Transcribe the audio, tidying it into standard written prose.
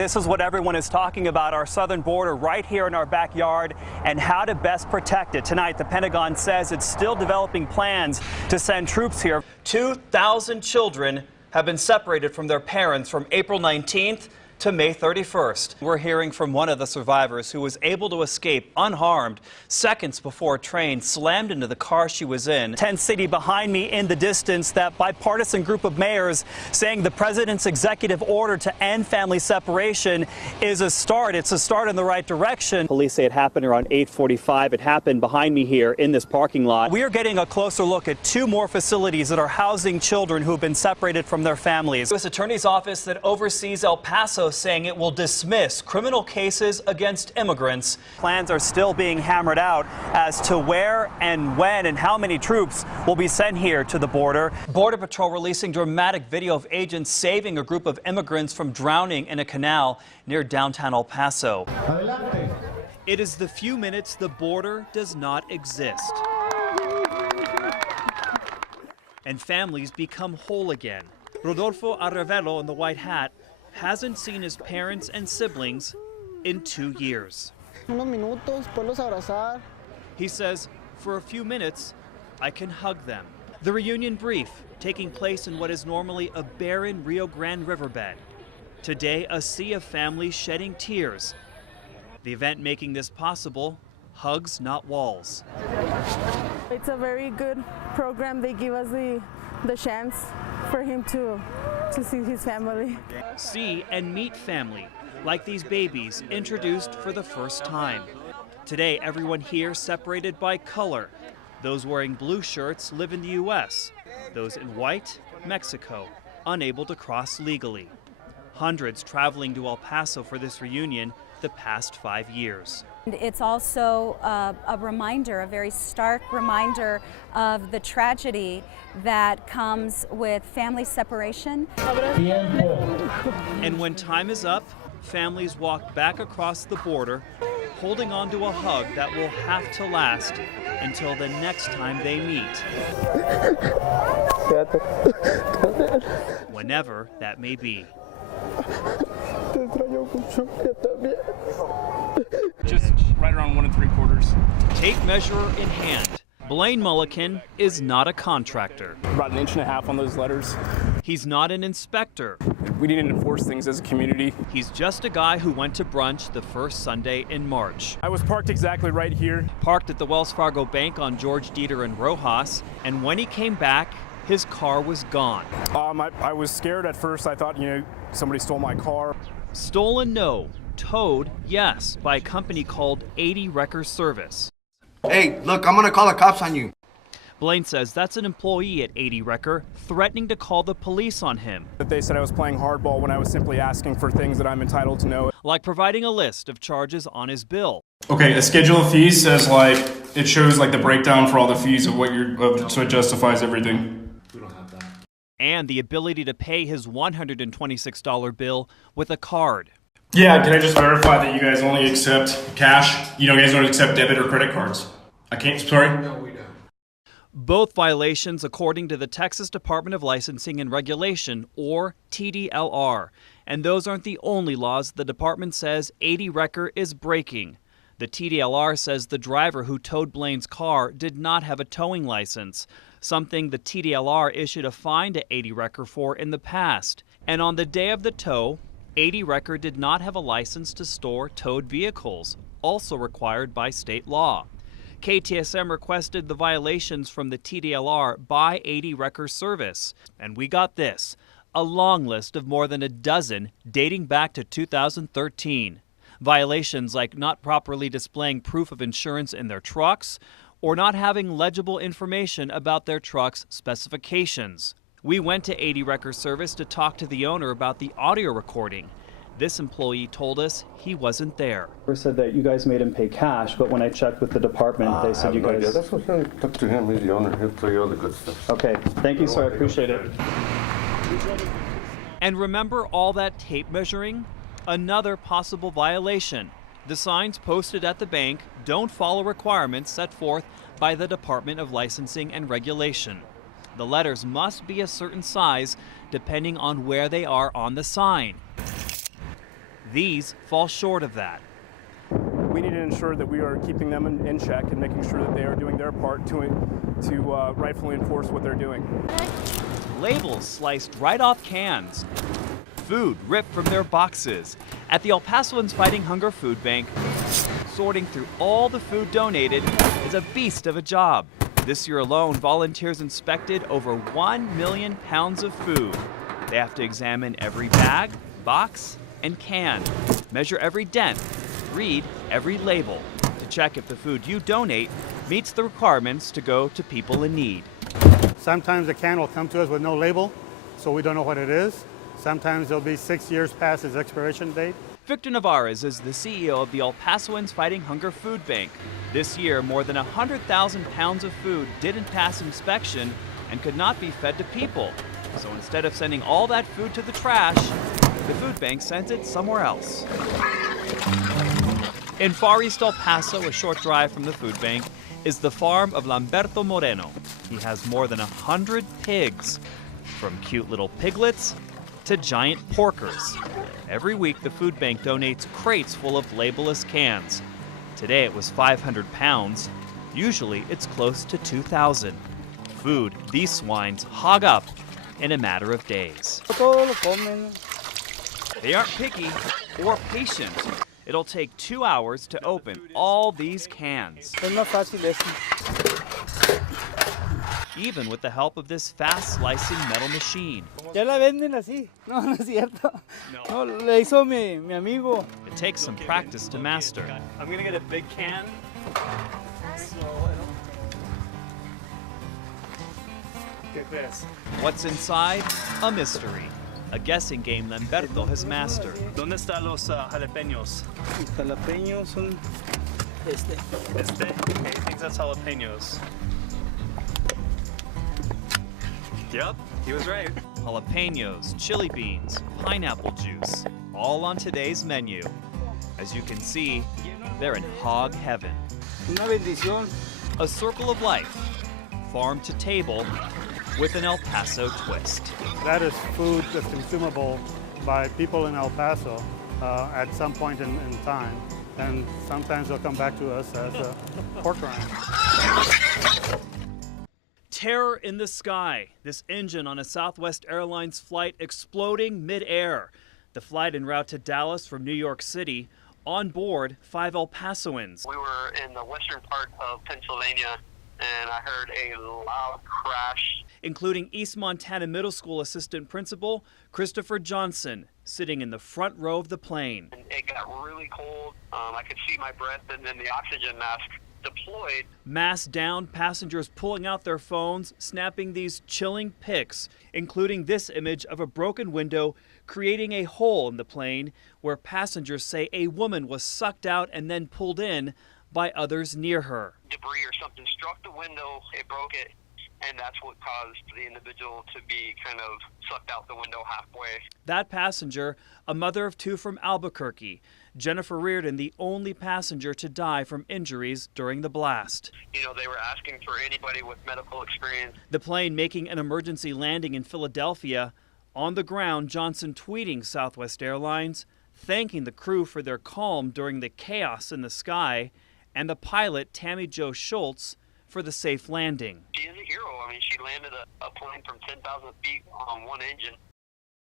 This is what everyone is talking about, our southern border right here in our backyard and how to best protect it. Tonight, the Pentagon says it's still developing plans to send troops here. 2,000 children have been separated from their parents from April 19th to May 31st. We're hearing from one of the survivors who was able to escape unharmed seconds before a train slammed into the car she was in. Tent City behind me in the distance, that bipartisan group of mayors saying the president's executive order to end family separation is a start. It's a start in the right direction. Police say it happened around 8:45. It happened behind me here in this parking lot. We are getting a closer look at two more facilities that are housing children who have been separated from their families. The U.S. Attorney's Office that oversees El Paso saying it will dismiss criminal cases against immigrants. Plans are still being hammered out as to where and when and how many troops will be sent here to the border. Border Patrol releasing dramatic video of agents saving a group of immigrants from drowning in a canal near downtown El Paso. It is the few minutes the border does not exist, and families become whole again. Rodolfo Arrevelo in the white hat hasn't seen his parents and siblings in 2 years. He says, for a few minutes, I can hug them. The reunion brief taking place in what is normally a barren Rio Grande riverbed. Today, a sea of families shedding tears. The event making this possible, Hugs Not Walls. It's a very good program. They give us the chance for him to see his family. See and meet family, like these babies introduced for the first time. Today, everyone here separated by color. Those wearing blue shirts live in the U.S. Those in white, Mexico, unable to cross legally. Hundreds traveling to El Paso for this reunion the past 5 years. It's also a reminder, a very stark reminder of the tragedy that comes with family separation. And when time is up, families walk back across the border, holding on to a hug that will have to last until the next time they meet. Whenever that may be. Just right around 1 3/4. Tape measure in hand. Blaine Mullican is not a contractor. About 1.5 inches on those letters. He's not an inspector. We need to enforce things as a community. He's just a guy who went to brunch the first Sunday in March. I was parked exactly right here. Parked at the Wells Fargo Bank on George Dieter and Rojas, and when he came back, his car was gone. I was scared at first. I thought, somebody stole my car. Stolen, no. Towed, yes, by a company called 80 Wrecker Service. Hey, look, I'm gonna call the cops on you. Blaine says that's an employee at 80 Wrecker threatening to call the police on him. That they said I was playing hardball when I was simply asking for things that I'm entitled to know. Like providing a list of charges on his bill. Okay, a schedule of fees says it shows the breakdown for all the fees of so it justifies everything. We don't have that. And the ability to pay his $126 bill with a card. Yeah, can I just verify that you guys only accept cash? You guys don't accept debit or credit cards? Sorry? No, we don't. Both violations according to the Texas Department of Licensing and Regulation, or TDLR. And those aren't the only laws the department says 80 Wrecker is breaking. The TDLR says the driver who towed Blaine's car did not have a towing license, something the TDLR issued a fine to 80 Wrecker for in the past. And on the day of the tow, 80 Wrecker did not have a license to store towed vehicles, also required by state law. KTSM requested the violations from the TDLR by 80 Wrecker Service, and we got this, a long list of more than a dozen dating back to 2013. Violations like not properly displaying proof of insurance in their trucks, or not having legible information about their truck's specifications. We went to 80 Wrecker Service to talk to the owner about the audio recording. This employee told us he wasn't there. They said that you guys made him pay cash, but when I checked with the department, they said you guys... Yeah, that's what I'm talk to him. He's the owner. He'll tell you all the good stuff. Okay, thank you, sir. I appreciate it. And remember all that tape measuring? Another possible violation. The signs posted at the bank don't follow requirements set forth by the Department of Licensing and Regulation. The letters must be a certain size depending on where they are on the sign. These fall short of that. We need to ensure that we are keeping them in check and making sure that they are doing their part to rightfully enforce what they're doing. Labels sliced right off cans. Food ripped from their boxes. At the El Pasoans Fighting Hunger Food Bank, sorting through all the food donated is a beast of a job. This year alone, volunteers inspected over 1 million pounds of food. They have to examine every bag, box, and can, measure every dent, read every label to check if the food you donate meets the requirements to go to people in need. Sometimes a can will come to us with no label, so we don't know what it is. Sometimes it'll be 6 years past its expiration date. Victor Navarez is the CEO of the El Pasoans Fighting Hunger Food Bank. This year, more than 100,000 pounds of food didn't pass inspection and could not be fed to people. So instead of sending all that food to the trash, the food bank sent it somewhere else. In Far East El Paso, a short drive from the food bank, is the farm of Lamberto Moreno. He has more than 100 pigs, from cute little piglets to giant porkers. Every week, the food bank donates crates full of labelless cans. Today it was 500 pounds. Usually it's close to 2,000. Food these swines hog up in a matter of days. They aren't picky or patient. It'll take 2 hours to open all these cans. Even with the help of this fast-slicing metal machine. Ya la venden así. No, no es cierto. No, le hizo mi amigo. It takes some practice to master. I'm gonna get a big can. Get this. What's inside? A mystery. A guessing game Lamberto has mastered. ¿Dónde están los jalapeños? Los jalapeños son este. Este? Okay, he thinks that's jalapeños. Yep, he was right. Jalapenos, chili beans, pineapple juice, all on today's menu. As you can see, they're in hog heaven. Una bendición. A circle of life, farm to table, with an El Paso twist. That is food that's consumable by people in El Paso at some point in time. And sometimes they'll come back to us as a pork rind. Terror in the sky. This engine on a Southwest Airlines flight exploding mid-air. The flight en route to Dallas from New York City. On board, 5 El Pasoans. We were in the western part of Pennsylvania, and I heard a loud crash. Including East Montana Middle School assistant principal Christopher Johnson, sitting in the front row of the plane. And it got really cold. I could see my breath, and then the oxygen mask deployed. Mask down, passengers pulling out their phones, snapping these chilling pics, including this image of a broken window creating a hole in the plane where passengers say a woman was sucked out and then pulled in by others near her. Debris or something struck the window, it broke it, and that's what caused the individual to be kind of sucked out the window halfway. That passenger, a mother of 2 from Albuquerque, Jennifer Reardon, the only passenger to die from injuries during the blast. You know, they were asking for anybody with medical experience. The plane making an emergency landing in Philadelphia. On the ground, Johnson tweeting Southwest Airlines, thanking the crew for their calm during the chaos in the sky, and the pilot, Tammy Jo Schultz, for the safe landing. She is a hero. I mean, she landed a plane from 10,000 feet on one engine.